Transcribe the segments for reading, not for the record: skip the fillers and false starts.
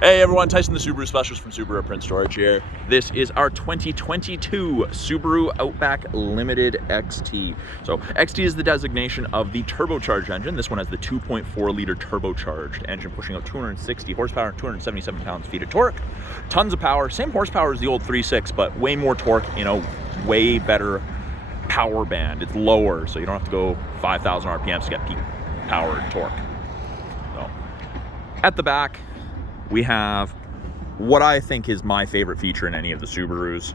Hey everyone, Tyson the Subaru Specialist from Subaru Print Storage here. This is our 2022 Subaru Outback Limited XT. So XT is the designation of the turbocharged engine. This one has the 2.4 liter turbocharged engine pushing out 260 horsepower, 277 pounds-feet of torque. Tons of power, same horsepower as the old 3.6, but way more torque in a way better power band. It's lower, so you don't have to go 5,000 RPMs to get peak power and torque. So at the back, we have what I think is my favorite feature in any of the Subarus.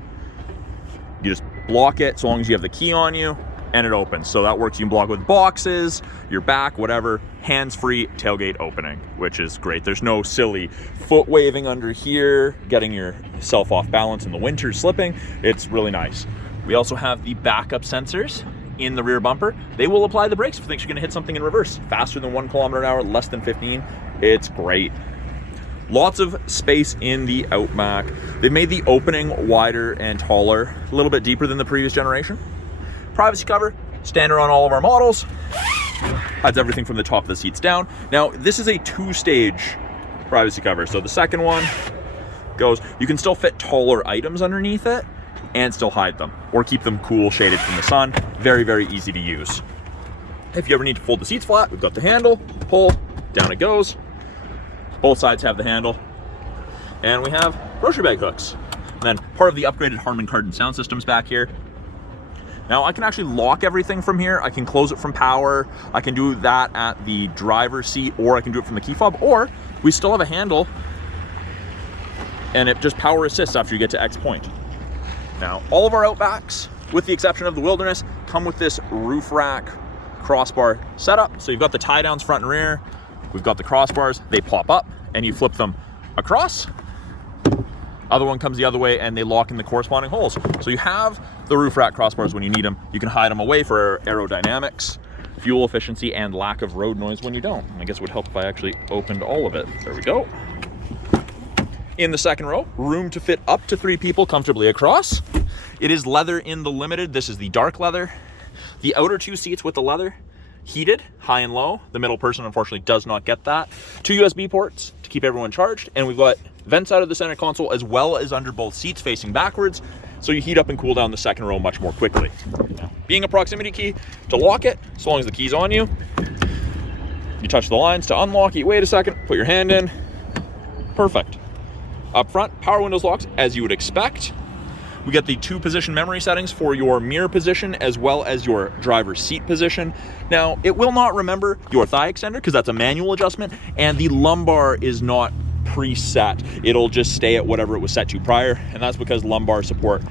You just block it so long as you have the key on you and it opens. So that works. You can block it with boxes, your back, whatever. Hands-free tailgate opening, which is great. There's no silly foot waving under here, getting yourself off balance in the winter, slipping. It's really nice. We also have the backup sensors in the rear bumper. They will apply the brakes if you think you're gonna hit something in reverse. Faster than 1 kilometer an hour, less than 15. It's great. Lots of space in the Outback. They've made the opening wider and taller, a little bit deeper than the previous generation. Privacy cover, standard on all of our models. Hides everything from the top of the seats down. Now, this is a 2-stage privacy cover. So the second one goes, you can still fit taller items underneath it and still hide them or keep them cool, shaded from the sun. Very, very easy to use. If you ever need to fold the seats flat, we've got the handle, pull, down it goes. Both sides have the handle. And we have grocery bag hooks. And then part of the upgraded Harman Kardon sound systems back here. Now I can actually lock everything from here. I can close it from power. I can do that at the driver's seat, or I can do it from the key fob, or we still have a handle and it just power assists after you get to X point. Now, all of our Outbacks, with the exception of the Wilderness, come with this roof rack crossbar setup. So you've got the tie downs front and rear. We've got the crossbars, they pop up and you flip them across. Other one comes the other way and they lock in the corresponding holes. So you have the roof rack crossbars when you need them. You can hide them away for aerodynamics, fuel efficiency, and lack of road noise when you don't. I guess it would help if I actually opened all of it. There we go. In the second row, room to fit up to 3 people comfortably across. It is leather in the Limited. This is the dark leather. The outer 2 seats with the leather, heated, high and low. The middle person unfortunately does not get that. 2 USB ports to keep everyone charged, and we've got vents out of the center console as well as under both seats facing backwards, so you heat up and cool down the second row much more quickly. Now, being a proximity key to lock it, so long as the key's on you, you touch the lines to unlock it, wait a second, put your hand in, perfect. Up front, power windows locked as you would expect. We get the 2 position memory settings for your mirror position as well as your driver's seat position. Now, it will not remember your thigh extender because that's a manual adjustment, and the lumbar is not preset. It'll just stay at whatever it was set to prior, and that's because lumbar support,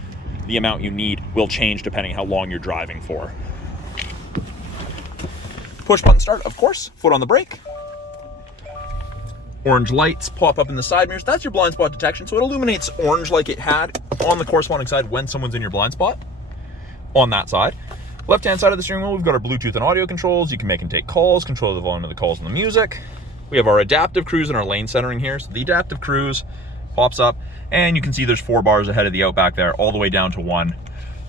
the amount you need, will change depending how long you're driving for. Push button start, of course, foot on the brake. Orange lights pop up in the side mirrors. That's your blind spot detection, so it illuminates orange like it had on the corresponding side when someone's in your blind spot on that side. Left-hand side of the steering wheel, we've got our Bluetooth and audio controls. You can make and take calls, control the volume of the calls and the music. We have our adaptive cruise and our lane centering here. So the adaptive cruise pops up, and you can see there's 4 bars ahead of the Outback there, all the way down to 1.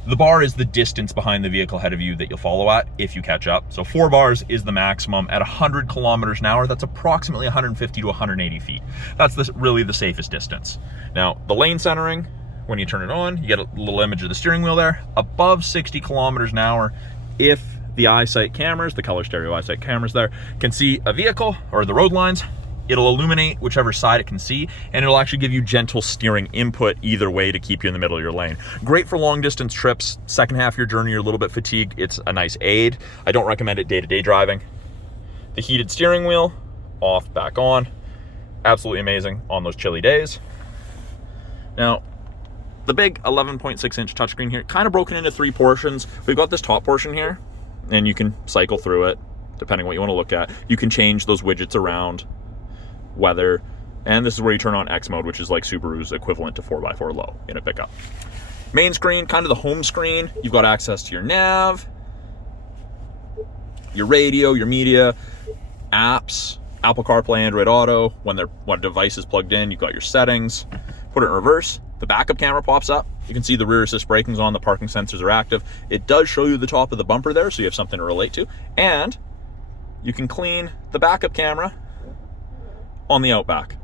The bar is the distance behind the vehicle ahead of you that you'll follow at if you catch up. So 4 bars is the maximum. At 100 kilometers an hour, that's approximately 150 to 180 feet. That's really the safest distance. Now, the lane centering, when you turn it on, you get a little image of the steering wheel there. Above 60 kilometers an hour, if the eyesight cameras, the color stereo eyesight cameras there, can see a vehicle or the road lines, it'll illuminate whichever side it can see, and it'll actually give you gentle steering input either way to keep you in the middle of your lane. Great for long distance trips. Second half of your journey, you're a little bit fatigued. It's a nice aid. I don't recommend it day-to-day driving. The heated steering wheel, off, back on. Absolutely amazing on those chilly days. Now, the big 11.6-inch touchscreen here, kind of broken into 3 portions. We've got this top portion here, and you can cycle through it depending on what you want to look at. You can change those widgets around, weather, and this is where you turn on X mode, which is like Subaru's equivalent to 4x4 low in a pickup. Main screen, kind of the home screen. You've got access to your nav, your radio, your media, apps, Apple CarPlay, Android Auto. When device is plugged in, you've got your settings. Put it in reverse. The backup camera pops up. You can see the rear assist braking's on, the parking sensors are active. It does show you the top of the bumper there, so you have something to relate to. And you can clean the backup camera on the Outback.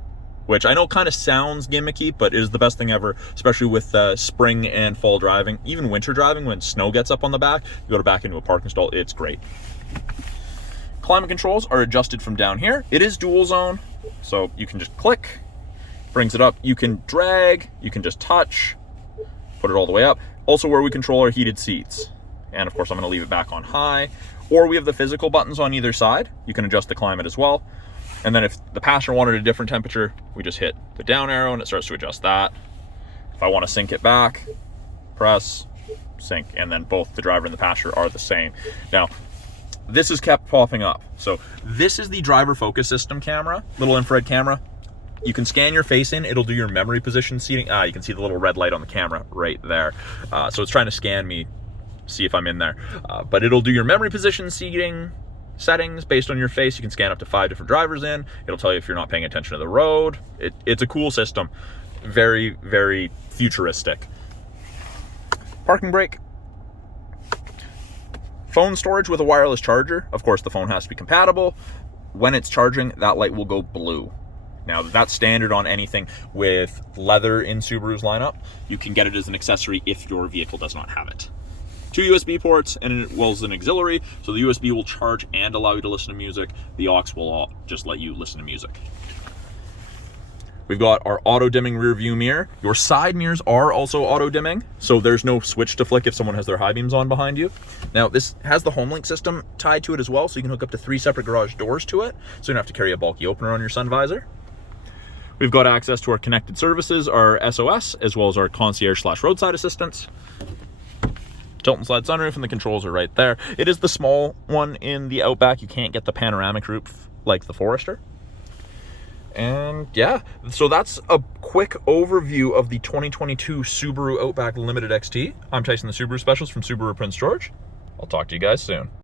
which I know kind of sounds gimmicky, but it is the best thing ever, especially with spring and fall driving. Even winter driving, when snow gets up on the back, you go to back into a parking stall, it's great. Climate controls are adjusted from down here. It is dual zone, so you can just click, brings it up. You can drag, you can just touch, put it all the way up. Also where we control our heated seats. And of course I'm gonna leave it back on high. Or we have the physical buttons on either side. You can adjust the climate as well. And then if the passenger wanted a different temperature, we just hit the down arrow and it starts to adjust that. If I wanna sync it back, press, sync, and then both the driver and the passenger are the same. Now, this has kept popping up. So this is the driver focus system camera, little infrared camera. You can scan your face in, it'll do your memory position seating. You can see the little red light on the camera right there. So it's trying to scan me, see if I'm in there. But it'll do your memory position seating settings based on your face. You can scan up to 5 different drivers in. It'll tell you if you're not paying attention to the road. It's a cool system. Very, very futuristic. Parking brake. Phone storage with a wireless charger. Of course, the phone has to be compatible. When it's charging, that light will go blue. Now, that's standard on anything with leather in Subaru's lineup. You can get it as an accessory if your vehicle does not have it. 2 USB ports, and it was an auxiliary, so the USB will charge and allow you to listen to music. The aux will just let you listen to music. We've got our auto dimming rear view mirror. Your side mirrors are also auto dimming, so there's no switch to flick if someone has their high beams on behind you. Now, this has the Homelink system tied to it as well, so you can hook up to 3 separate garage doors to it, so you don't have to carry a bulky opener on your sun visor. We've got access to our connected services, our SOS, as well as our concierge/roadside assistance. Tilt and slide sunroof, and the controls are right there. It is the small one in the Outback. You can't get the panoramic roof like the Forester. And yeah, so that's a quick overview of the 2022 Subaru Outback Limited XT. I'm Tyson, the Subaru Specialist from Subaru Prince George. I'll talk to you guys soon.